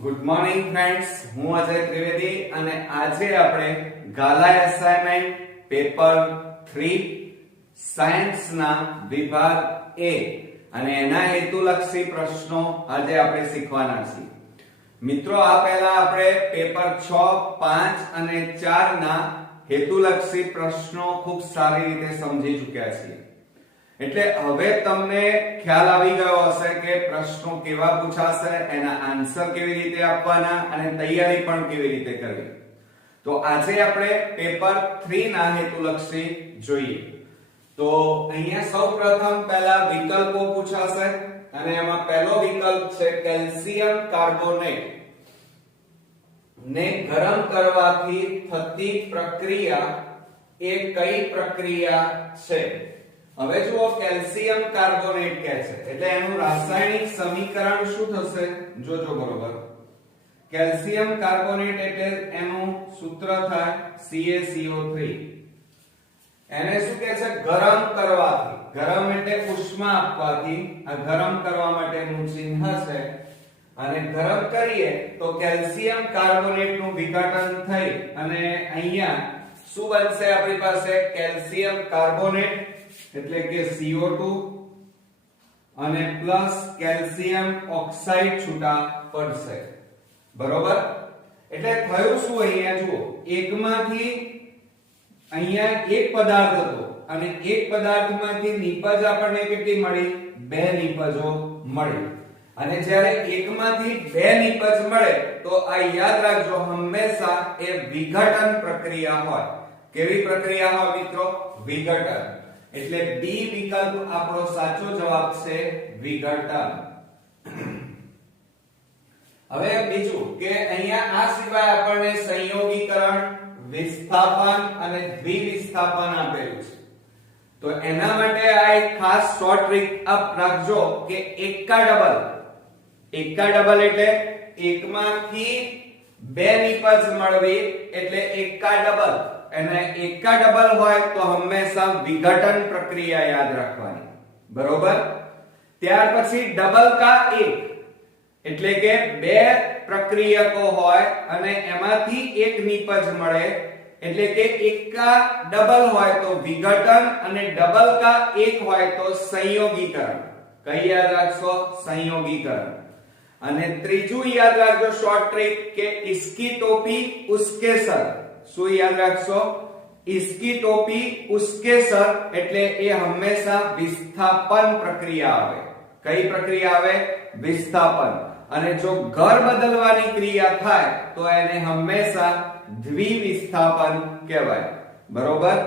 Good morning friends, હું અજય ત્રિવેદી અને આજે આપણે ગાલા એસાઇનમેન્ટ પેપર 3 સાયન્સ ના વિભાગ A અને એના હેતુલક્ષી પ્રશ્નો આજે આપણે શીખવાના છીએ. મિત્રો, આ પહેલા આપણે પેપર 6, 5 અને 4 ના હેતુલક્ષી પ્રશ્નો ખૂબ સારી રીતે સમજી ચૂક્યા છીએ. એટલે હવે તમને ખ્યાલ આવી ગયો હશે કે પ્રશ્નો કેવા પૂછાશે, એના આન્સર કેવી રીતે આપવાના અને તૈયારી પણ કેવી રીતે કરવી. તો આજે આપણે પેપર 3 ના હેતુલક્ષી જોઈએ. તો અહીંયા સૌપ્રથમ પહેલા વિકલ્પો પૂછાશે અને એમાં પહેલો વિકલ્પ છે કેલ્શિયમ કાર્બોનેટ ને ગરમ કરવાથી થતી પ્રક્રિયા એ કઈ પ્રક્રિયા છે? હવે જુઓ, કેલ્શિયમ કાર્બોનેટ કહે છે એટલે એનું રાસાયણિક સમીકરણ શું થશે? જોજો બરોબર. કેલ્શિયમ કાર્બોનેટ એટલે એનું સૂત્ર થાય CaCO3. એને શું કહે છે? ગરમ કરવાથી. ગરમ એટલે ઉષ્મા આપવાથી. આ ગરમ કરવા માટેનું ચિહ્ન છે અને ગરમ કરીએ તો કેલ્શિયમ કાર્બોનેટ નું વિઘટન થઈ અને અહીંયા શું બનશે? આપણી પાસે કેલ્શિયમ કાર્બોનેટ એટલે કે CO2 અને પ્લસ કેલ્શિયમ ઓક્સાઇડ છૂટા પડશે. બરોબર? એટલે થયું શું? અહીંયા જુઓ, એકમાંથી અહીંયા એક પદાર્થ હતો અને એક પદાર્થમાંથી નિપજ આપણને કેટલી મળી? 2 નિપજો મળી. અને જ્યારે એકમાંથી 2 નિપજ મળે તો આ યાદ રાખજો, હંમેશા એ વિઘટન પ્રક્રિયા હોય. કેવી પ્રક્રિયા હોય મિત્રો? વિઘટન. એટલે B વિકલ્પ આપણો સાચો જવાબ છે, વિઘટન. હવે બીજું કે અહીંયા આ સિવાય આપણને સંયોગીકરણ, વિસ્થાપન અને દ્વિવિસ્થાપન આપેલું છે. તો એના માટે આ એક ખાસ શોર્ટ ટ્રીક અપ રાખજો કે એકા ડબલ. એકા ડબલ એટલે એકમાંથી 2 નિપજ મળવી એટલે એકા ડબલ. અને એકા ડબલ હોય તો હંમેશા વિઘટન પ્રક્રિયા યાદ રાખવાની. બરોબર? ત્યાર પછી ડબલ કા એક એટલે કે 2 પ્રક્રિયકો હોય અને એમાંથી એક નિપજ મળે એટલે કે એકા ડબલ હોય તો વિઘટન અને ડબલ કા એક હોય તો સંયોગીકરણ. કઈ યાદ રાખશો? સંયોગીકરણ. અને ત્રીજું યાદ રાખજો શોર્ટ ટ્રીક કે इसकी टोपी उसके सर. શું યાદ રાખશો? इसकी टोपी उसके सर એટલે એ હંમેશા વિસ્થાપન પ્રક્રિયા આવે. કઈ પ્રક્રિયા આવે? વિસ્થાપન. અને જો ઘર બદલવાની ક્રિયા થાય તો એને હંમેશા દ્વિવિસ્થાપન કહેવાય. બરોબર?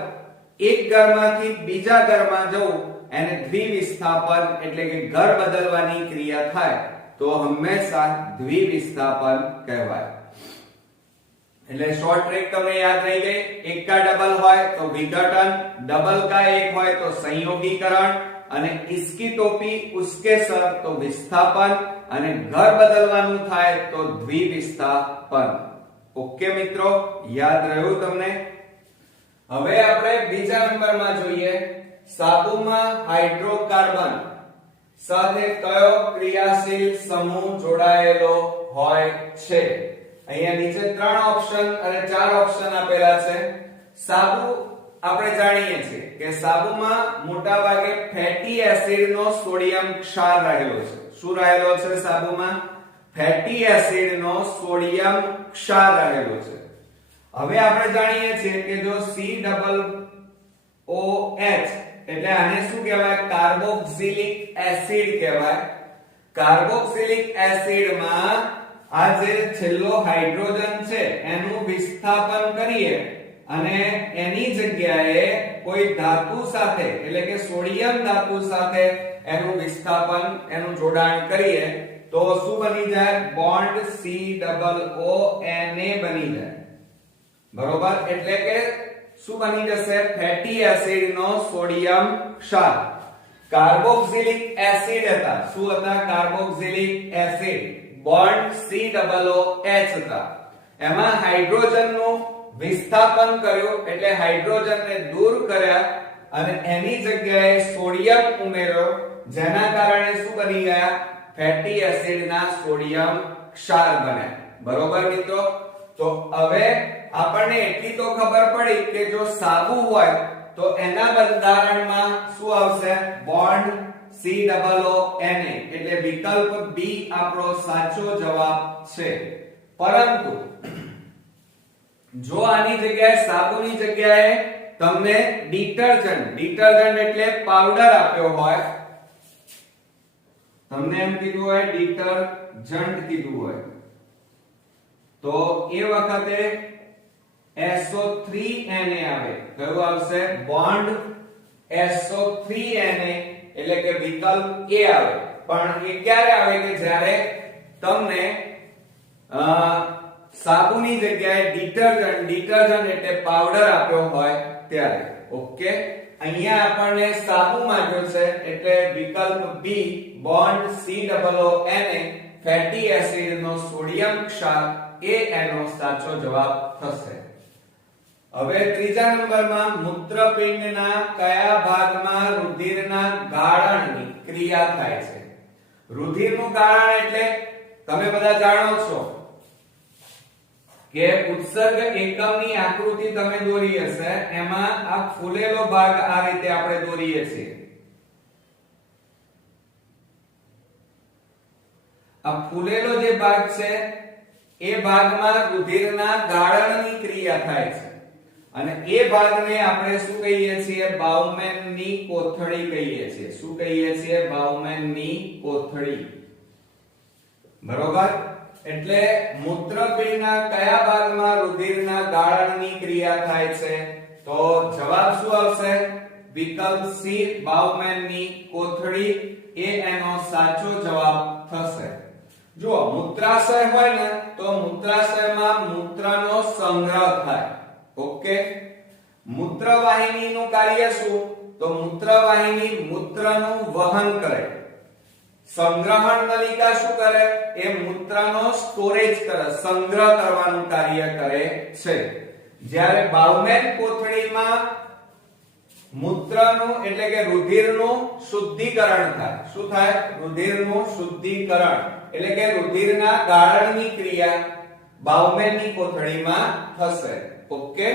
એક ઘરમાંથી બીજા ઘરમાં જવું એને દ્વિવિસ્થાપન એટલે કે ઘર બદલવાની ક્રિયા થાય તો હંમેશા દ્વિવિસ્થાપન કહેવાય. એટલે શોર્ટ ટ્રીક તમને યાદ રહી ગઈ. એકા ડબલ હોય તો વિઘટન, ડબલ કા એક હોય તો સંયોગીકરણ અને इसकी टोपी उसके सर તો વિસ્થાપન અને ઘર બદલવાનું થાય તો દ્વિવિસ્થાપન. ઓકે મિત્રો, યાદ રહ્યું તમને? હવે આપણે બીજા નંબરમાં જોઈએ. સાબુમાં હાઇડ્રોકાર્બન સાથે કયો ક્રિયાશીલ સમૂહ જોડાયેલો હોય છે? અહીંયા નીચે 3 ઓપ્શન અને 4 ઓપ્શન આપેલા છે. સાબુ આપણે જાણીએ છીએ કે સાબુમાં મોટા ભાગે ફેટી એસિડ નો સોડિયમ ક્ષાર રહેલો છે. શું રહેલો છે સાબુમાં? ફેટી એસિડ નો સોડિયમ ક્ષાર રહેલો છે. હવે આપણે જાણીએ છીએ કે જો COOH એટલે આને શું કહેવાય? કાર્બોક્સિલિક એસિડ કહેવાય. કાર્બોક્સિલિક એસિડમાં આ જે છેલ્લો હાઇડ્રોજન છે એનું વિસ્થાપન કરીએ અને એની જગ્યાએ કોઈ ધાતુ સાથે એટલે કે સોડિયમ ધાતુ સાથે એનું વિસ્થાપન, એનું જોડાણ કરીએ તો શું બની જાય? બોન્ડ COONA બની જાય. બરોબર? એટલે કે શું બની જશે? ફેટી એસિડ નો સોડિયમ ક્ષાર. કાર્બોક્સિલિક એસિડ હતા. શું હતા? Carboxylic acid. બોન્ડ COOH હતા. એમાં હાઇડ્રોજન નું વિસ્થાપન કર્યું એટલે હાઇડ્રોજનને દૂર કર્યા અને એની જગ્યાએ સોડિયમ ઉમેર્યો, જેના કારણે શું બની ગયા? ફેટી એસિડ ના સોડિયમ ક્ષાર બને. બરોબર મિત્રો? તો હવે આપણને એટલી તો ખબર પડી કે જો સાબુ હોય તો એના બંધારણમાં શું આવશે? બોન્ડ COO Na, એટલે વિકલ્પ બી આપણો સાચો જવાબ છે. પરંતુ જો આની જગ્યાએ સાબુની જગ્યાએ તમને ડિટર્જન્ટ એટલે પાવડર આપ્યો હોય, તમને એમ કીધું હોય ડિટર્જન્ટ કીધું હોય, તો એ વખતે SO3Na આવે. કયું આવશે? બોન્ડ SO3Na, એટલે કે વિકલ્પ એ આવે. પણ એ ક્યારે આવે? કે જ્યારે તમને સાબુની જગ્યાએ ડિટર્જન્ટ એટલે પાવડર આપ્યો હોય ત્યારે. ઓકે, અહીંયા આપણને સાબુ માંગ્યો છે એટલે વિકલ્પ બી બોન્ડ COONA ફેટી એસિડ નો સોડિયમ ક્ષાર એ એનો સાચો જવાબ થશે. હવે ત્રીજા નંબરમાં મૂત્રપિંડના કયા ભાગમાં રુધિરના ગાળણની ક્રિયા થાય છે? રુધિરનું ગાળણ એટલે તમે બધા જાણો છો કે ઉત્સર્ગ એકમની આકૃતિ તમે દોરી હશે, એમાં આ ફૂલેલો ભાગ આ રીતે આપણે દોરીએ છીએ. આ ફૂલેલો જે ભાગ છે એ ભાગમાં રુધિરના ગાળણની ક્રિયા થાય છે અને એ ભાગને આપણે શું કહીએ છીએ? બાઉમેનની કોથળી કહીએ છીએ. શું કહીએ છીએ? બાઉમેનની કોથળી. બરોબર? એટલે મૂત્રપિંડના કયા ભાગમાં રુધિરના ગાળણની ક્રિયા થાય છે? તો જવાબ શું આવશે? વિકલ્પ સી બાઉમેનની કોથળી એ એનો સાચો જવાબ થશે. જો મૂત્રાશય હોય ને તો મૂત્રાશયમાં મૂત્રનો સંગ્રહ થાય. ઓકે, મૂત્રવાહિનીનું કાર્ય શું? તો મૂત્રવાહિની મૂત્રનું વહન કરે. સંગ્રહણ નલિકા શું કરે? એ મૂત્રનો સ્ટોરેજ કરે, સંગ્રહ કરવાનું કાર્ય કરે છે. જ્યારે બાઉમેન કોથળીમાં મૂત્રનું એટલે કે રુધિરનું શુદ્ધિકરણ થાય. શું થાય? રુધિરનું શુદ્ધિકરણ એટલે કે રુધિરના ગાળણની ક્રિયા બાઉમેનની કોથળીમાં થશે. ઓકે,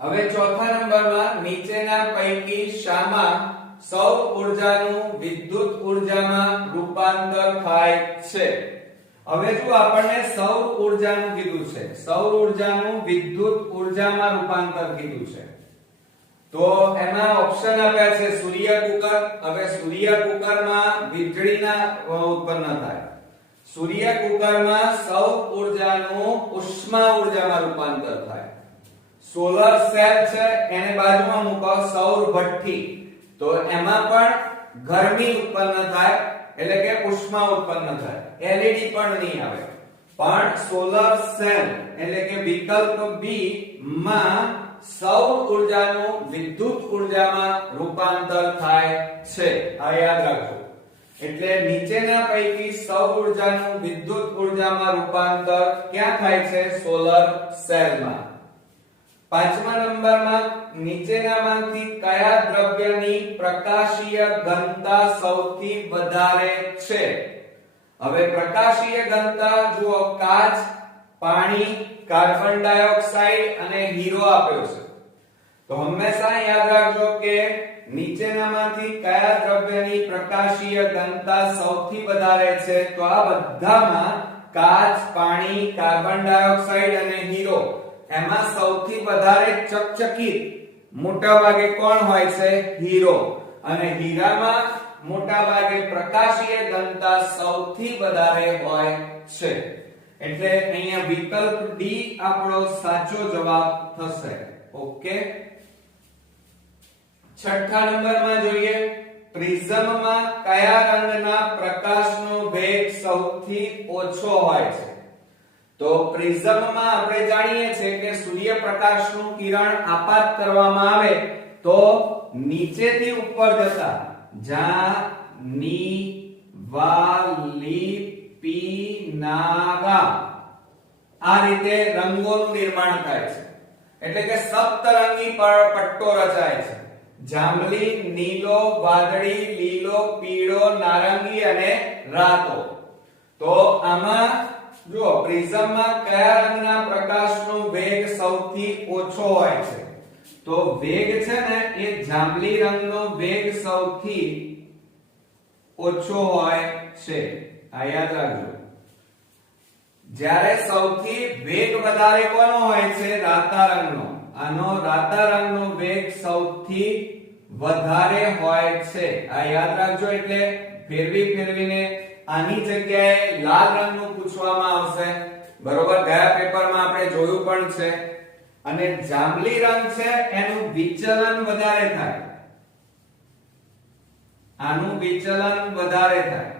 હવે ચોથા નંબરમાં નીચેના પૈકી શામાં સૌર ઊર્જાનું વિદ્યુત ઊર્જામાં રૂપાંતર થાય છે? હવે જો આપણને સૌર ઊર્જાનું કીધું છે, સૌર ઊર્જાનું વિદ્યુત ઊર્જામાં રૂપાંતર કીધું છે, તો એમાં ઓપ્શન આપ્યા છે સૂર્ય કુકર. હવે સૂર્ય કુકરમાં વીજળીના ઉત્પન્ન થાય. સૂર્ય કુકરમાં સૌર ઊર્જાનું ઉષ્મા ઊર્જામાં રૂપાંતર થાય. સોલર સેલ છે એને બાજુમાં મૂકો, સૌર ભઠ્ઠી, તો એમાં પણ ગરમી ઉત્પન્ન થાય એટલે કે ઉષ્મા ઉત્પન્ન થાય. એલઈડી પણ નહીં આવે, પણ સોલર સેલ એટલે કે વિકલ્પ બી માં સૌર ઊર્જાનું વિદ્યુત ઊર્જામાં રૂપાંતર થાય છે. આ યાદ રાખજો. એટલે નીચેના પૈકી સૌર ઊર્જાનું વિદ્યુત ઊર્જામાં રૂપાંતર ક્યાં થાય છે? સોલર સેલમાં. પાંચમા નંબરમાં નીચેનામાંથી કયા દ્રવ્યની પ્રકાશીય ઘનતા સૌથી વધારે છે? હવે પ્રકાશીય ઘનતા જુઓ, કાચ, પાણી, કાર્બન ડાયોક્સાઇડ અને હીરો આપ્યો છે. તો હંમેશા યાદ રાખજો કે નીચેનામાંથી કયા દ્રવ્યની પ્રકાશીય ઘનતા સૌથી વધારે છે? તો આ બધામાં કાચ, પાણી, કાર્બન ડાયોક્સાઇડ અને હીરો, એમાં સૌથી વધારે ચકચકિત મોટા ભાગે કોણ હોય છે? હીરો. અને હીરામાં મોટા ભાગે પ્રકાશીય ઘનતા સૌથી વધારે હોય છે. એટલે અહીંયા વિકલ્પ ડી આપણો સાચો જવાબ થશે. ઓકે, છઠ્ઠા નંબરમાં જોઈએ, પ્રિઝમમાં કયા રંગના પ્રકાશનો વેગ સૌથી ઓછો હોય છે? તો પ્રિઝમમાં આપણે જાણીએ છીએ કે સૂર્યપ્રકાશનું કિરણ આપાત કરવામાં આવે તો નીચેથી ઉપર જતા જાનિવાલિપિનાગા આ રીતે રંગોનું નિર્માણ થાય છે. એટલે કે સપ્તરંગી પટ્ટો રચાય છે. જાંબલી, નીલો, વાદળી, લીલો, પીળો, નારંગી અને રાતો. તો આમાં જો પ્રિઝમમાં કયા રંગના પ્રકાશનો વેગ સૌથી ઓછો હોય છે? તો વેગ છે ને એ જાંબલી રંગનો વેગ સૌથી ઓછો હોય છે. આ યાદ રાખજો. જ્યારે સૌથી વેગ વધારે કોનો હોય છે? રાતા રંગનો. આનો રાતા રંગનો વેગ સૌથી વધારે હોય છે. આ યાદ રાખજો. એટલે ફેરવીને આની જગ્યાએ લાલ રંગનું પૂછવામાં આવશે. બરોબર, ગયા પેપરમાં આપણે જોયું પણ છે. અને જાંબલી રંગ છે એનું વિચલન વધારે થાય. આનું વિચલન વધારે થાય.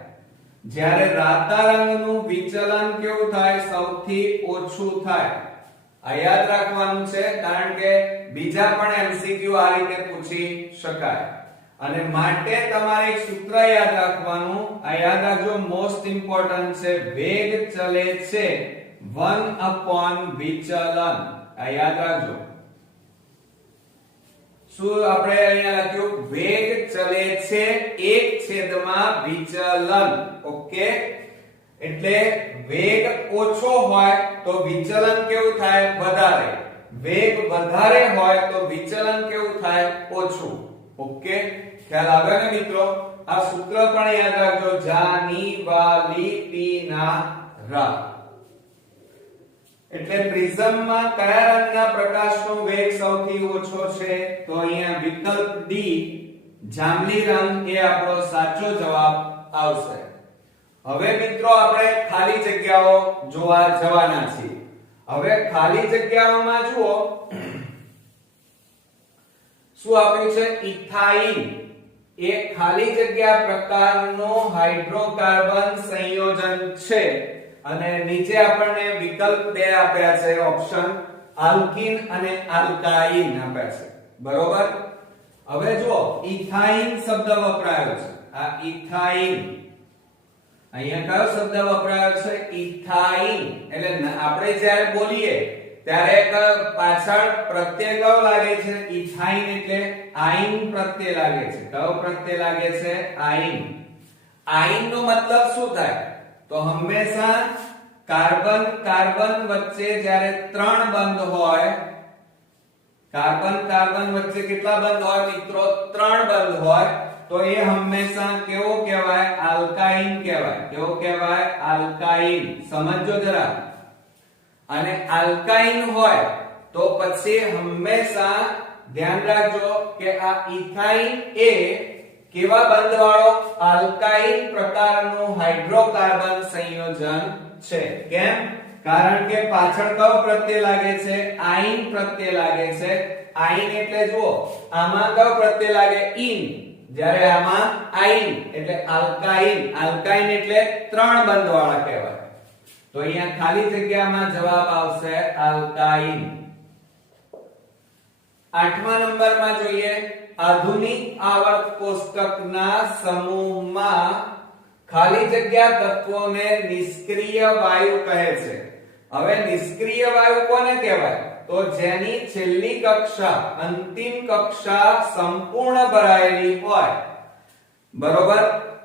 જ્યારે રાતા રંગનું વિચલન કેવું થાય? સૌથી ઓછું થાય. આ યાદ રાખવાનું છે, કારણ કે બીજા પણ એમસીક્યુ આ રીતે પૂછી શકાય. અને માટે તમારે એક સૂત્ર યાદ રાખવાનું. આ યાદ રાખજો, મોસ્ટ ઇમ્પોર્ટન્ટ છે. વેગ ચલે છે 1 વિચલન. આ યાદ રાખજો. શું આપણે અહીંયા લખ્યું? વેગ ચલે છે 1 વિચલન. ઓકે, એટલે વેગ ઓછો હોય તો વિચલન કેવું થાય? વધારે. વેગ વધારે હોય તો વિચલન કેવું થાય? ઓછું. ઓકે, ખ્યાલ આવ્યો ને મિત્રો? આ સૂત્ર પણ યાદ રાખજો. જાની વાલી પીના રા. એટલે પ્રિઝમમાં કયા રંગના પ્રકાશનો વેગ સૌથી ઓછો છે? તો અહીંયા વિકલ્પ ડી જાંબલી રંગ એ આપણો સાચો જવાબ આવશે. હવે મિત્રો આપણે ખાલી જગ્યાઓ જોવા જવાના છીએ. હવે ખાલી જગ્યાઓમાં જુઓ શું આપ્યું છે? ઇથાઇન એ ખાલી જગ્યા પ્રકારનો હાઇડ્રોકાર્બન સંયોજન છે. અને નીચે આપણને વિકલ્પ બે આપ્યા છે, ઓપ્શન આલ્કીન અને આલ્કાઇન આપ્યા છે. બરોબર, હવે જો ઇથાઇન શબ્દ વપરાયો છે. આ ઇથાઇન, અહીંયા કયો શબ્દ વપરાયો છે? ઇથાઇન. એટલે આપણે જ્યારે બોલીએ ત્યારે પાછળ પ્રત્યય કયો લાગે છે? ઇથાઇન એટલે આઇન પ્રત્યય લાગે છે. કયો પ્રત્યય લાગે છે? આઇન. આઇન નો મતલબ શું થાય? તો હંમેશા કાર્બન કાર્બન વચ્ચે જ્યારે ત્રણ બંધ હોય, કાર્બન કાર્બન વચ્ચે કેટલા બંધ હોય મિત્રો? ત્રણ બંધ હોય, તો એ હંમેશા કેવો કહેવાય? આલ્કાઇન કહેવાય. કેવો કહેવાય? આલ્કાઇન. સમજો જરા. અને આલ્કાઇન હોય તો પછી હંમેશા ધ્યાન રાખજો કે આ ઇથાઇન એ કેવા બંધવાળો? આલ્કાઇન પ્રકારનું હાઇડ્રોકાર્બન સંયોજન છે. કેમ? કારણ કે પાછળ કયો પ્રત્યય લાગે છે? આઇન પ્રત્યય લાગે છે. આઇન એટલે જુઓ, આમાં કયો પ્રત્યય લાગે? ઇન. જ્યારે આમાં આઇન એટલે આલ્કાઇન. આલ્કાઇન એટલે ત્રણ બંધવાળા કહેવાય. તો અહીંયા ખાલી જગ્યામાં જવાબ આવશે આલ્કાઇન. 8મા નંબરમાં જોઈએ, આધુનિક આવર્ત કોષ્ટકના સમૂહમાં ખાલી જગ્યા તત્વોને નિષ્ક્રિય વાયુ કહે છે. હવે નિષ્ક્રિય વાયુ કોને કહેવાય? તો જેની છેલ્લી કક્ષા, અંતિમ કક્ષા સંપૂર્ણ ભરાયેલી હોય. બરોબર,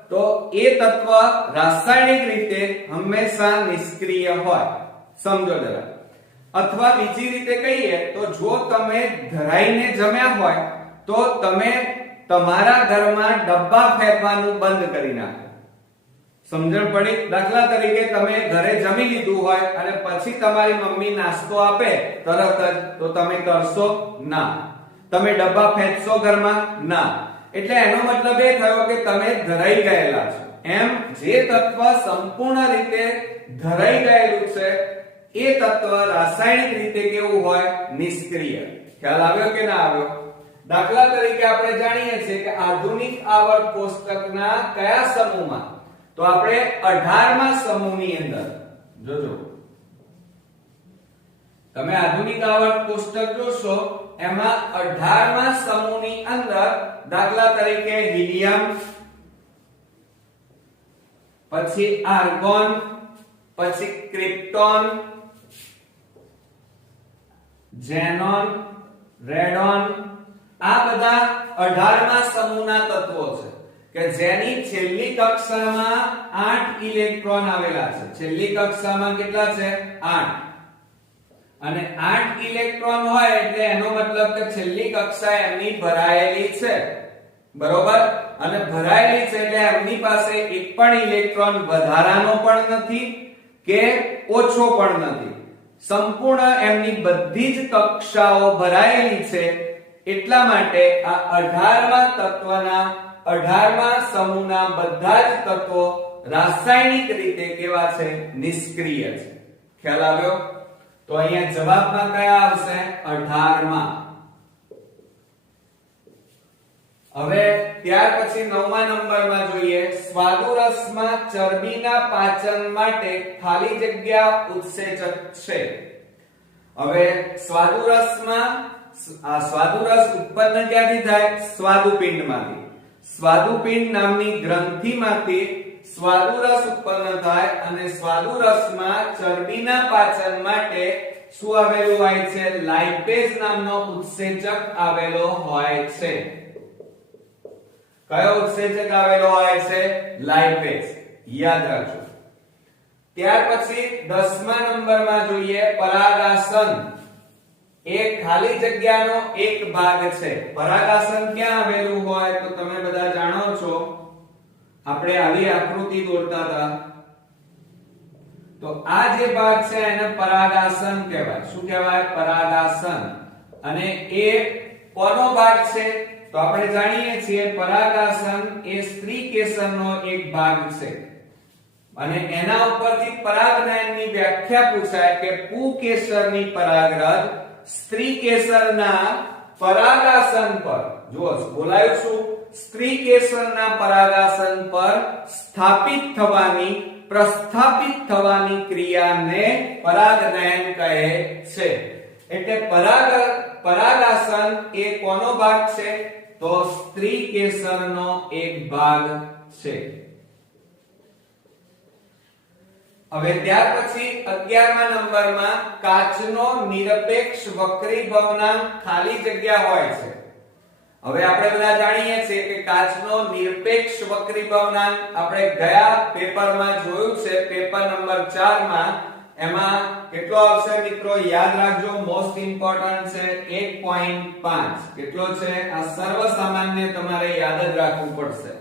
તો એ તત્વ રાસાયણિક રીતે હંમેશા નિષ્ક્રિય હોય. સમજો જરા. અથવા બીજી રીતે કહીએ તો જો તમે ધરાઈને જમ્યા હોય તો તમે તમારા ઘરમાં ડબ્બા ફેંકવાનું બંધ કરી નાખો. સમજણ પડી? દાખલા તરીકે તમે ઘરે જમી લીધું હોય અને પછી તમારી મમ્મી નાસ્તો આપે તરત જ, તો તમે કરશો ના. તમે ડબ્બા ફેંકશો ઘરમાં? ના. એટલે એનો મતલબ એ થયો કે તમે ધરાઈ ગયેલા છો. એમ જે તત્વ સંપૂર્ણ રીતે ધરાઈ ગયેલું છે એ તત્વ રાસાયણિક રીતે કેવું હોય? નિષ્ક્રિય. ખ્યાલ આવ્યો કે ના આવ્યો? દાખલા તરીકે આપણે જાણીએ છીએ કે આધુનિક આવર્ત કોષ્ટકના કયા સમૂહમાં? તો આપણે 18મા સમૂહની અંદર જોજો. તમે આધુનિક આવર્ત કોષ્ટક જોશો એમાં 18મા સમૂહની અંદર દાખલા તરીકે હિલિયમ, પછી આર્ગોન, પછી ક્રિપ્ટોન, ઝેનોન, રેડોન, આ બધા 18મા સમૂહના તત્વો છે કે જેની છેલ્લી કક્ષામાં 8 ઇલેક્ટ્રોન આવેલા છે. છેલ્લી કક્ષામાં કેટલા છે? 8. અને 8 ઇલેક્ટ્રોન હોય એટલે એનો મતલબ કે છેલ્લી કક્ષા એમની ભરાયેલી છે, બરોબર? અને ભરાયેલી છે એટલે એમની પાસે એક પણ ઇલેક્ટ્રોન વધારાનો પણ નથી કે ઓછો પણ નથી. સંપૂર્ણ એમની બધી જ કક્ષાઓ ભરાયેલી છે. એટલા માટે આ 18મા તત્વના 18મા સમૂહના બધા જ તત્વો રાસાયણિક રીતે કેવા છે? નિષ્ક્રિય છે. ખ્યાલ આવ્યો? તો અહીંયા જવાબમાં કયા આવશે? 18મા. હવે ત્યાર પછી 9મા નંબરમાં જોઈએ, સ્વાદુરસમાં ચરબીના પાચન માટે ખાલી જગ્યા ઉત્સેચક છે. હવે સ્વાદુરસમાં સ્વાદુરસ ઉત્પન્ન ક્યાંથી થાય? સ્વાદુપિંડમાંથી. સ્વાદુપિંડ નામની ગ્રંથિમાંથી સ્વાદુરસ ઉત્પન્ન થાય અને સ્વાદુરસમાં ચરબીના પાચન માટે શું આવેલું હોય છે? લાઇપેઝ નામનો ઉત્સેચક આવેલો હોય છે. કયો ઉત્સેચક આવેલો હોય છે? લાઇપેઝ. યાદ રાખજો. ત્યાર પછી 10મા નંબરમાં જોઈએ, પરાગાસન એ ખાલી જગ્યાનો એક ભાગ છે. પરાગાસન ક્યાં આવેલું હોય? તો તમે બધા જાણો છો, આપણે આવી આકૃતિ દોરતા હતા. તો આ જે ભાગ છે એને પરાગાસન કહેવાય. શું કહેવાય? પરાગાસન. અને એ કોનો ભાગ છે? તો આપણે જાણીએ છીએ પરાગાસન એ સ્ત્રીકેસરનો એક ભાગ છે. અને એના ઉપરથી પરાગનયનની વ્યાખ્યા પૂછાય કે પુકેસરની પરાગરજ સ્ત્રીકેસરના પરાગાસન પર, જો બોલાયું શું? સ્ત્રીકેસરના પરાગાસન પર સ્થાપિત થવાની, પ્રસ્થાપિત થવાની ક્રિયાને પરાગનયન કહે છે. એટલે પરાગાસન એ કોનો ભાગ છે? તો સ્ત્રીકેસરનો એક ભાગ છે. હવે ત્યાર પછી 11મા નંબરમાં કાચનો નિરપેક્ષ વક્રીભવનાંક ખાલી જગ્યા હોય છે. હવે આપણે બધા જાણીએ છીએ કે કાચનો નિરપેક્ષ વક્રીભવનાંક આપણે ગયા પેપરમાં જોયું છે, પેપર નંબર 4 માં. એમાં કેટલો આવશે મિત્રો? યાદ રાખજો, મોસ્ટ ઇમ્પોર્ટન્ટ છે 1.5. કેટલો છે? આ સર્વસામાન્ય તમારે યાદ જ રાખવું પડશે.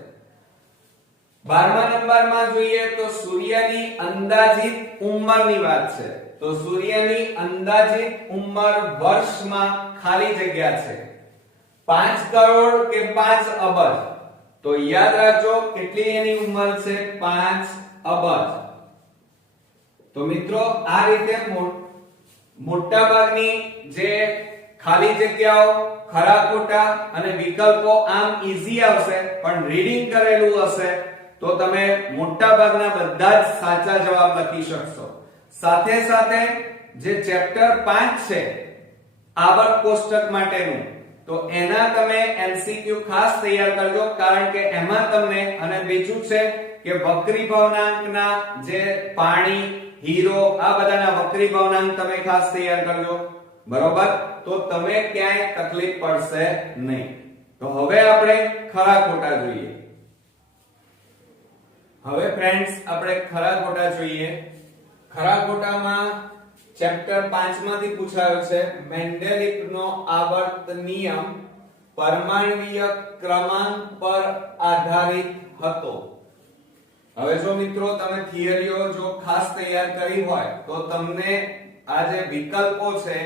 12મા નંબરમાં જોઈએ તો સૂર્યની અંદાજિત ઉંમરની વાત છે. તો સૂર્યની અંદાજિત ઉંમર વર્ષમાં ખાલી જગ્યા છે 5 કરોડ કે 5 અબજ. તો યાદ રાખજો કેટલી એની ઉંમર છે? 5 અબજ. તો મિત્રો આ રીતે મોટા ભાગની જે ખાલી જગ્યાઓ, ખરા ખોટા અને વિકલ્પો આમ ઈઝી આવશે, પણ રીડિંગ કરેલું હશે તો તમે મોટા ભાગના બધા જ સાચા જવાબ લખી શકશો. સાથે સાથે જે ચેપ્ટર 5 છે આવર્ત કોષ્ટક માટેનું, તો એના તમે MCQ ખાસ તૈયાર કરજો, કારણ કે એમાં તમને, અને બીજું છે કે વક્રીભવનાંકના જે પાણી, હીરો, આ બધાના વક્રીભવનાંક તમે ખાસ તૈયાર કરજો, બરોબર? તો તમે ક્યાંય તકલીફ પડશે નહીં. તો હવે આપણે ખરા ખોટા જોઈએ. હવે ફ્રેન્ડ્સ આપણે ખરા ખોટા જોઈએ. ખરા ખોટામાં ચેપ્ટર 5 માંથી પૂછાયો છે, મેન્ડેલિફનો આવર્ત નિયમ પરમાણ્વીય ક્રમાંક પર આધારિત હતો. હવે જો મિત્રો તમે થિયરીઓ જો ખાસ તૈયાર કરી હોય તો તમને આ જે વિકલ્પો છે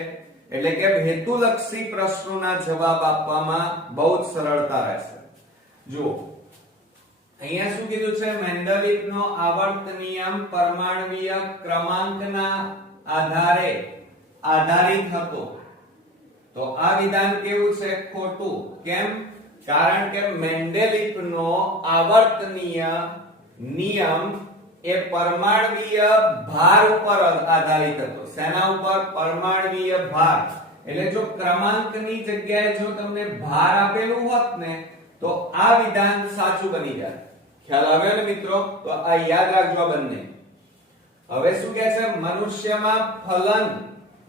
એટલે કે હેતુલક્ષી પ્રશ્નોના જવાબ આપવામાં બહુ જ સરળતા રહેશે. જુઓ અહીંયા શું કીધું છે? મેન્ડેલિફનો આવર્ત નિયમ પરમાણ્વીય ક્રમાંકના આધારે આધારિત હતો. તો આ વિધાન કેવું છે? ખોટું. કેમ? કારણ કે મેન્ડેલિફનો આવર્તનીય નિયમ એ પરમાણ્વીય ભાર ઉપર આધારિત હતો. શેના ઉપર? પરમાણ્વીય ભાર. એટલે જો ક્રમાંકની જગ્યાએ જો તમને ભાર આપેલું હોત ને તો આ વિધાન સાચું બની જાય. ખ્યાલ આવ્યો ને મિત્રો? તો આ યાદ રાખજો બંને. હવે શું કહે છે? મનુષ્યમાં ફલન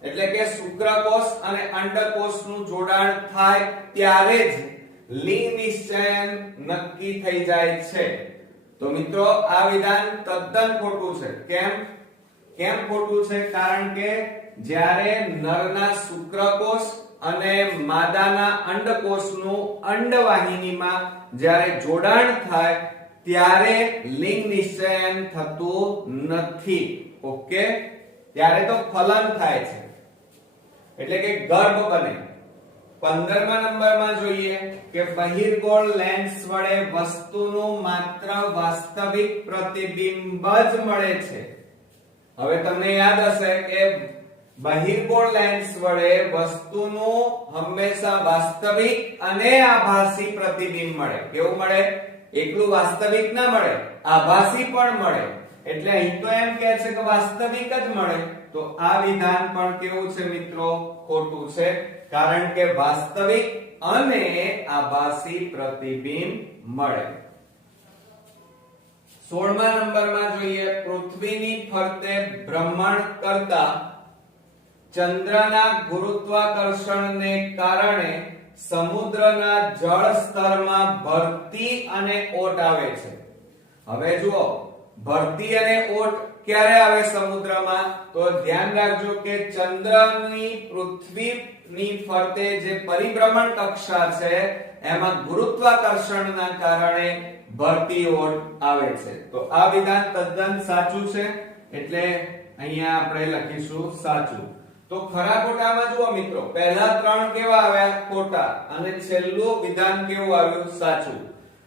એટલે કે શુક્રકોષ અને અંડકોષનું જોડાણ થાય ત્યારે જ લિંગ નિશ્ચયન નક્કી થઈ જાય છે. તો મિત્રો આ વિધાન તદ્દન ખોટું છે. કેમ ખોટું છે? કારણ કે જ્યારે નરના શુક્રકોષ અને માદાના અંડકોષનું અંડવાહિનીમાં જ્યારે જોડાણ થાય ત્યારે લિંગ નિશ્ચયન થતું નથી. ઓકે, ત્યારે તો ફલન થાય છે, એટલે કે ગર્ભ બને. 15મા નંબરમાં જોઈએ કે બહિર્ગોળ લેન્સ વડે વસ્તુનું માત્ર વાસ્તવિક પ્રતિબિંબ જ મળે છે. હવે તમને યાદ હશે કે બહિર્ગોળ લેન્સ વડે વસ્તુનું હંમેશા વાસ્તવિક અને આભાસી પ્રતિબિંબ મળે. કેવું મળે? એકલું વાસ્તવિક ના મળે, આભાસી પણ મળે. એટલે અહીં તો એમ કહે છે કે વાસ્તવિક જ મળે. તો આ વિધાન પણ કેવું છે મિત્રો? ખોટું છે. કારણ કે વાસ્તવિક અને આભાસી પ્રતિબિંબ મળે. 16મા નંબરમાં જોઈએ પૃથ્વીની ફરતે ભ્રમણ કરતા ચંદ્રના ગુરુત્વાકર્ષણને કારણે સમુદ્રના જળ સ્તરમાં ભરતી અને ઓટ આવે છે. હવે જુઓ, ભરતી અને ઓટ ક્યારે આવે સમુદ્રમાં? તો ધ્યાન રાખજો કે ચંદ્રની પૃથ્વીની ફરતે જે પરિભ્રમણ કક્ષા છે એમાં ગુરુત્વાકર્ષણના કારણે ભરતી ઓટ આવે છે. તો આ વિધાન તદ્દન સાચું છે, એટલે અહીંયા આપણે લખીશું સાચું. તો ખરા ખોટામાં જુઓ મિત્રો, પહેલા 3 કેવા આવ્યા? ખોટા. અને છેલ્લું વિધાન કેવું આવ્યું? સાચું.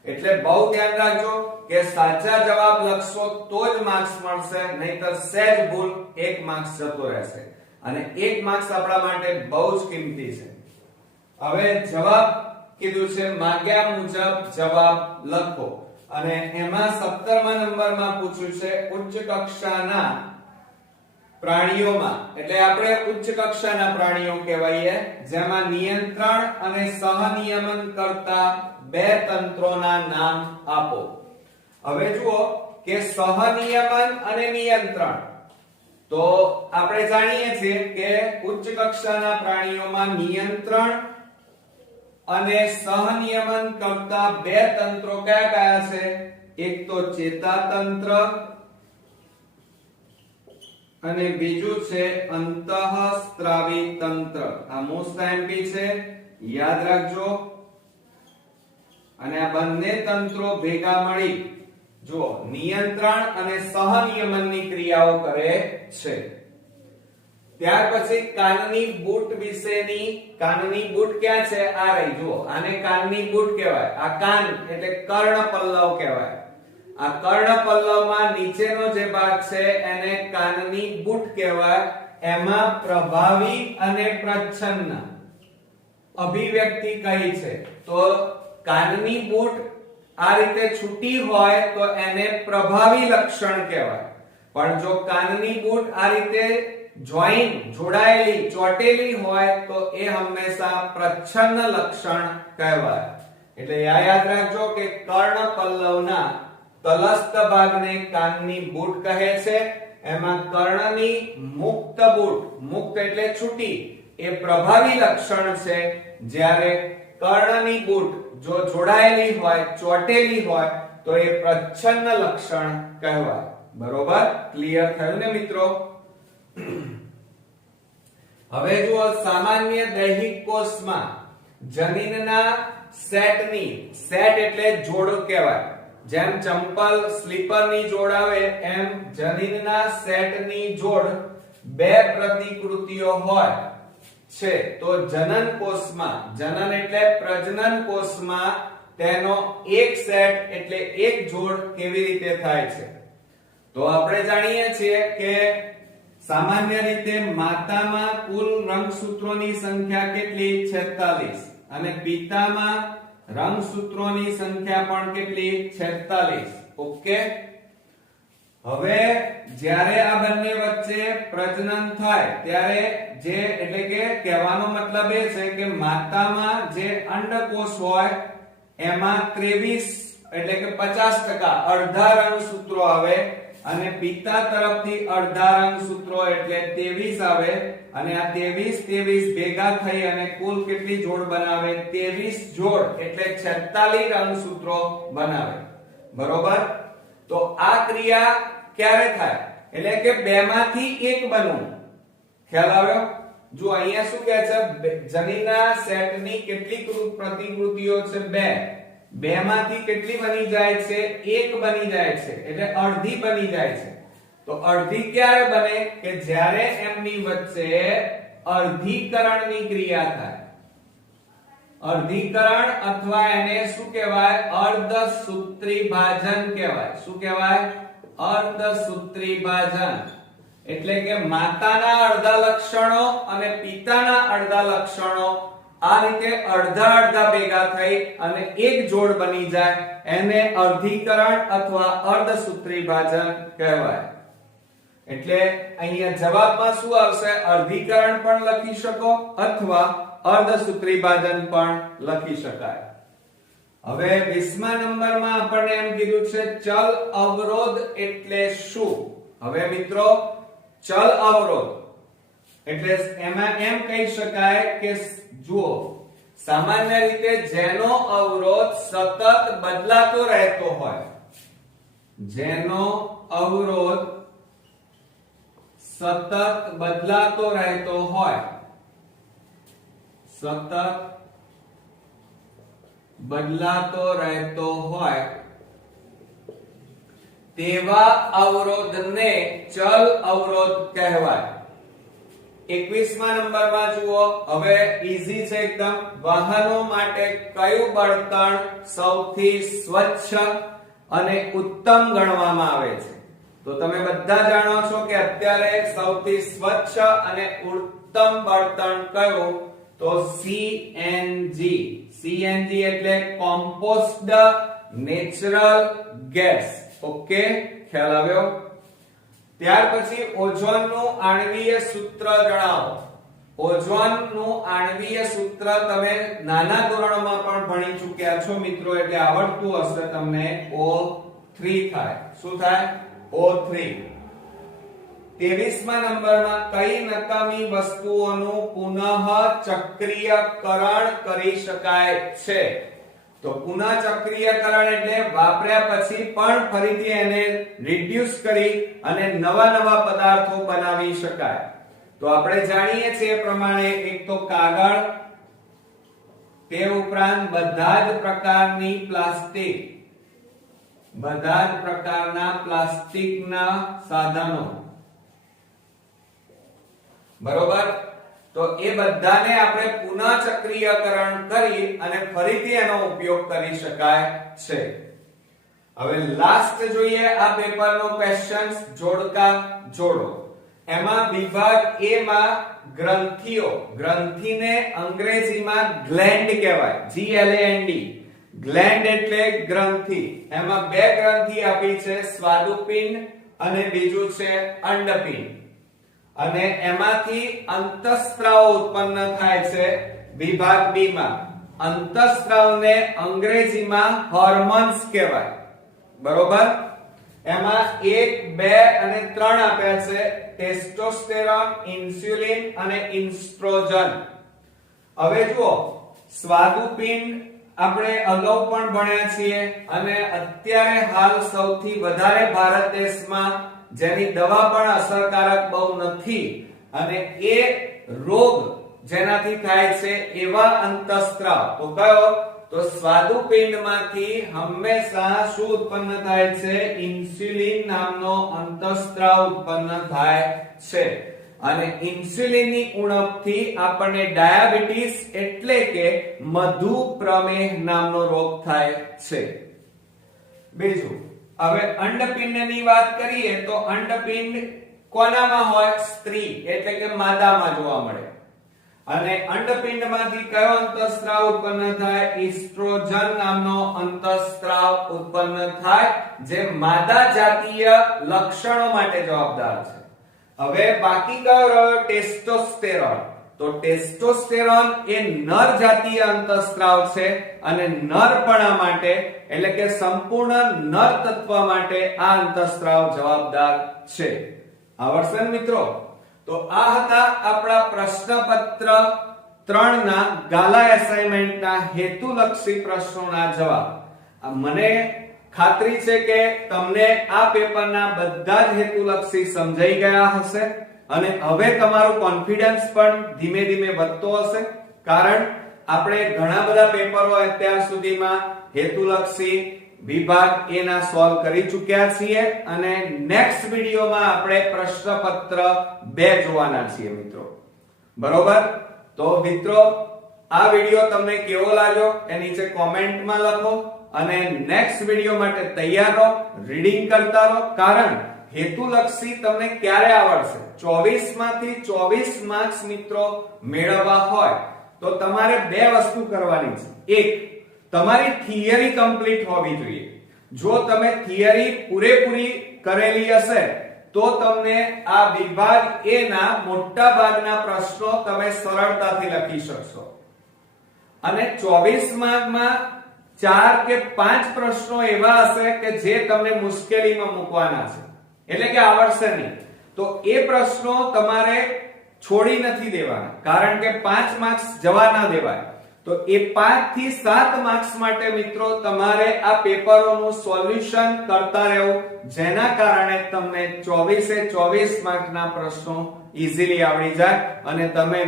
એટલે બહુ ધ્યાન રાખજો કે સાચા જવાબ લખશો તો જ માર્ક્સ મળશે, નહીતર સહેજ ભૂલ 1 માર્ક્સ જતો રહેશે. અને 1 માર્ક્સ આપણા માટે બહુ જ કિંમતી છે. હવે જવાબ કીધું છે, માંગ્યા મુજબ જવાબ લખો. અને એમાં 17મા નંબરમાં પૂછ્યું છે ઉચ્ચ કક્ષાના પ્રાણીઓમાં, એટલે આપણે ઉચ્ચ કક્ષાના પ્રાણીઓ કહેવાય જેમાં નિયંત્રણ અને સહનિયમન કરતા 2 તંત્રોના નામ આપો. હવે જુઓ કે સહનિયમન અને નિયંત્રણ, તો આપણે જાણીએ છીએ કે ઉચ્ચ કક્ષાના પ્રાણીઓમાં નિયંત્રણ અને સહનિયમન કરતા 2 તંત્રો કયા કયા છે? એક તો ચેતાતંત્ર અને બીજું છે અંતઃસ્ત્રાવી તંત્ર. આ મોસ્ટ એમ્પી છે, યાદ રાખજો. અને આ બંને તંત્રો ભેગા મળી જો નિયંત્રણ અને સહનિયમનની ક્રિયાઓ કરે છે. ત્યાર પછી કાનની બૂટ વિશેની, કાનની બૂટ ક્યાં છે? આ રહી જુઓ, આને કાનની બૂટ કહેવાય. આ કાન એટલે કર્ણપલ્લવ કહેવાય. આ કર્ણપલ્લવમાં નીચેનો જે ભાગ છે એને કાનની બૂટ કહેવાય. એમાં પ્રભાવી અને પ્રચ્છન્ન અભિવ્યક્તિ કઈ છે? તો કાનની બૂટ આ રીતે છૂટી હોય તો એને પ્રભાવી લક્ષણ કહેવાય. પણ જો કાનની બૂટ આ રીતે જોડાયેલી, ચોટેલી હોય તો એ હંમેશા પ્રચ્છન્ન લક્ષણ કહેવાય. એટલે યાદ રાખજો કે કર્ણપલ્લવના તલસ્થ ભાગને કાનની બૂટ કહે છે. એમાં કર્ણની મુક્ત બૂટ, મુક્ત એટલે છૂટી, એ પ્રભાવી લક્ષણ છે. જ્યારે કર્ણની બૂટ જો જોડાયેલી હોય, ચોટેલી હોય તો એ પ્રચ્છન્ન લક્ષણ કહેવાય. બરોબર? ક્લિયર થયું ને મિત્રો? હવે જુઓ, સામાન્ય દૈહિક કોષમાં જનીનના સેટની, સેટ એટલે જોડ કહેવાય. જેમ ચંપલ સ્લીપરની જોડ આવે એમ જનીનના સેટની જોડ 2 પ્રતિકૃતિઓ હોય છે. તો જનન કોષમાં, જનન એટલે પ્રજનન કોષમાં તેનો એક સેટ એટલે એક જોડ કેવી રીતે થાય છે? તો આપણે જાણીએ છીએ કે સામાન્ય રીતે માતામાં કુલ રંગસૂત્રોની સંખ્યા કેટલી? 46. અને પિતામાં રંગસૂત્રોની સંખ્યા પણ કેટલી? 46. ઓકે. હવે જ્યારે આ બંને વચ્ચે પ્રજનન થાય ત્યારે જે, એટલે કે કહેવાનો મતલબ એ છે કે માતામાં જે અંડકોષ હોય એમાં 23 એટલે કે 50% અડધા રંગસૂત્રો આવે, અને પિતા તરફથી અડધા રંગસૂત્રો એટલે 23 આવે અને આ 23 ભેગા થઈ અને કુલ કેટલી જોડ બનાવે 23 જોડ એટલે 46 રંગસૂત્રો બનાવે બરોબર તો આ ક્રિયા ક્યારે થાય એટલે કે બે માંથી એક બનવું ખ્યાલ આવ્યો જો અહીંયા શું કહે છે જમીનના સેટની કેટલી પ્રતિકૃતિઓ છે બે માંથી કેટલી બની જાય છે એક બની જાય છે એટલે અડધી બની જાય છે તો અડધી ક્યારે બને કે જ્યારે એમની વચ્ચે અર્ધીકરણની ક્રિયા થાય અર્ધીકરણ અથવા એને શું કહેવાય અર્ધસૂત્રી ભાજન કહેવાય શું કહેવાય અર્ધસૂત્રી ભાજન એટલે કે માતાના અડધા લક્ષણો અને પિતાના અડધા લક્ષણો આ રીતે અડધા અડધા ભેગા થઈ અને એક જોડ બની જાય એને અર્ધીકરણ અથવા અર્ધસૂત્રી ભાજન કહેવાય એટલે અહીંયા જવાબમાં શું આવશે અર્ધીકરણ પણ લખી શકો અથવા અર્ધસૂત્રી ભાજન પણ લખી શકાય હવે 20મા નંબરમાં આપણને એમ કીધું છે ચલ અવરોધ એટલે શું હવે મિત્રો ચલ અવરોધ એટલે એમાં એમ કહી શકાય કે જુઓ સામાન્ય રીતે જેનો અવરોધ સતત બદલાતો રહેતો હોય જેનો અવરોધ સતત બદલાતો રહેતો હોય સતત બદલાતો રહેતો હોય તેવા અવરોધને ચલ અવરોધ કહેવાય 21મા નંબરમાં જુઓ હવે ઈઝી છે એકદમ વાહનો માટે કયું બળતણ સૌથી સ્વચ્છ અને ઉત્તમ ગણવામાં આવે છે તો તમે બધા જાણો છો કે અત્યારે સૌથી સ્વચ્છ અને ઉત્તમ બળતણ કયું તો CNG એટલે કોમ્પોસ્ટ નેચરલ ગેસ ઓકે ખ્યાલ આવ્યો ત્યાર પછી ઓઝોનનું આણ્વીય સૂત્ર જણાવો ઓઝોનનું આણ્વીય સૂત્ર તમે નાના ધોરણમાં પણ ભણી ચૂક્યા છો મિત્રો એટલે આવડતું હશે તમને O3 થાય શું થાય O3 23મા નંબરમાં કઈ નકામી વસ્તુઓનું પુનઃ ચક્રીયકરણ કરી શકાય છે તો પુનઃ ચક્રીયકરણ એટલે વાપર્યા પછી પણ ફરીથી એને રિડ્યુસ કરી અને નવા પદાર્થો બનાવી શકાય તો આપણે જાણીએ છીએ પ્રમાણે એક તો કાગળ તે ઉપરાંત બધા જ પ્રકારની પ્લાસ્ટિકના સાધનો બરોબર તો એ બધાને આપણે પુનઃ ચક્રીયકરણ કરી અને ફરીથી એનો ઉપયોગ કરી શકાય છે હવે લાસ્ટ જોઈએ આ પેપરનો ક્વેશ્ચન્સ જોડકા જોડો એમાં વિભાગ A માં ગ્રંથિને અંગ્રેજીમાં ગ્લેન્ડ કહેવાય GLAND ગ્લેન્ડ એટલે ગ્રંથિ એમાં બે ગ્રંથિ આપી છે સ્વાદુપિંડ અને બીજું છે અંડપિંડ અને એમાંથી અંતઃસ્ત્રાવ ઉત્પન્ન થાય છે વિભાગ B માં અંતઃસ્ત્રાવને અંગ્રેજીમાં હોર્મોન્સ કહેવાય બરોબર એમાં 1 2 અને 3 આપ્યા છે ટેસ્ટોસ્ટેરોન ઇન્સ્યુલિન અને ઇન્સ્ટ્રોજન હવે જુઓ સ્વાદુપિંડ આપણે અગાઉ પણ ભણ્યા છીએ અને અત્યારે હાલ સૌથી વધારે ભારત દેશમાં જેની દવા પણ અસરકારક બહુ નથી અને એ રોગ જેનાથી થાય છે એવા અંતઃસ્ત્રાવ તો કયો તો સ્વાદુપિંડમાંથી હંમેશા શું ઉત્પન્ન થાય છે ઇન્સ્યુલિન નામનો અંતઃસ્ત્રાવ ઉત્પન્ન થાય છે અને ઇન્સ્યુલિનની ઉણપથી આપણને ડાયાબિટીસ એટલે કે મધુપ્રમેહ નામનો રોગ થાય છે બીજું હવે અંડપિંડની વાત કરીએ તો અંડપિંડ કોનામાં હોય સ્ત્રી એટલે કે માદામાં જોવા મળે અને અંડપિંડમાંથી કયો અંતઃસ્ત્રાવ ઉત્પન્ન થાય ઇસ્ટ્રોજન નામનો અંતઃસ્ત્રાવ ઉત્પન્ન થાય જે માદા જાતીય લક્ષણો માટે જવાબદાર છે હવે બાકી કયો રહ્યો ટેસ્ટોસ્ટેરોન તો ટેસ્ટોસ્ટેરોન એ નર જાતીય અંતઃસ્ત્રાવ છે અને નરપણા માટે એટલે કે સંપૂર્ણ નર તત્વ માટે આ અંતઃસ્ત્રાવ જવાબદાર છે. આવડશે ને મિત્રો? તો આ હતા આપણા પ્રશ્નપત્ર 3 ના ગાલા એસાઇનમેન્ટના હેતુલક્ષી પ્રશ્નોના જવાબ. મને ખાતરી છે કે તમને આ પેપરના બધા જ હેતુલક્ષી સમજાઈ ગયા હશે અને હવે તમારું કોન્ફિડન્સ પણ ધીમે ધીમે વધતો હશે, કારણ આપણે ઘણા બધા પેપરો અત્યાર સુધીમાં હેતુલક્ષી વિભાગ A ના સોલ્વ કરી ચૂક્યા છીએ અને નેક્સ્ટ વિડિયોમાં આપણે પ્રશ્નપત્ર 2 જોવાના છીએ મિત્રો. બરોબર? તો મિત્રો આ વિડિયો તમને કેવો લાગ્યો એ નીચે કોમેન્ટમાં લખો અને નેક્સ્ટ વિડિયો માટે તૈયાર રહો, રીડિંગ કરતા રહો, કારણ હેતુલક્ષી તમને ક્યારે આવડશે? 24 માંથી 24 માર્ક્સ મિત્રો મેળવવા હોય તો તમારે બે વસ્તુ કરવાની છે. એક, તમારી થિયરી કમ્પ્લીટ હોવી જોઈએ. જો તમે થિયરી પૂરેપૂરી કરેલી હશે તો તમને આ વિભાગ A ના મોટા ભાગના પ્રશ્નો તમે સરળતાથી લખી શકશો. અને 24 માર્કમાં 4 કે 5 પ્રશ્નો એવા હશે કે જે તમને મુશ્કેલીમાં મૂકવાના છે, એટલે કે આવડશે નહીં. તો એ પ્રશ્નો તમારે છોડી નથી દેવાના, કારણ કે 5 માર્ક્સ જવા ના દેવાય. તો એ 5 થી 7 માર્ક્સ માટે મિત્રો તમારે આ પેપરોનું સોલ્યુશન કરતા રહેવું, જેના કારણે તમને 24 માર્કના પ્રશ્નો ઈઝીલી આવડી જાય અને તમે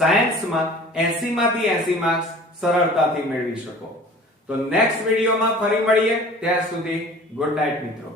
સાયન્સમાં 80 માંથી 80 માર્ક્સ સરળતાથી મેળવી શકો. તો નેક્સ્ટ વિડિયોમાં ફરી મળીએ. ત્યાં સુધી ગુડ નાઇટ મિત્રો.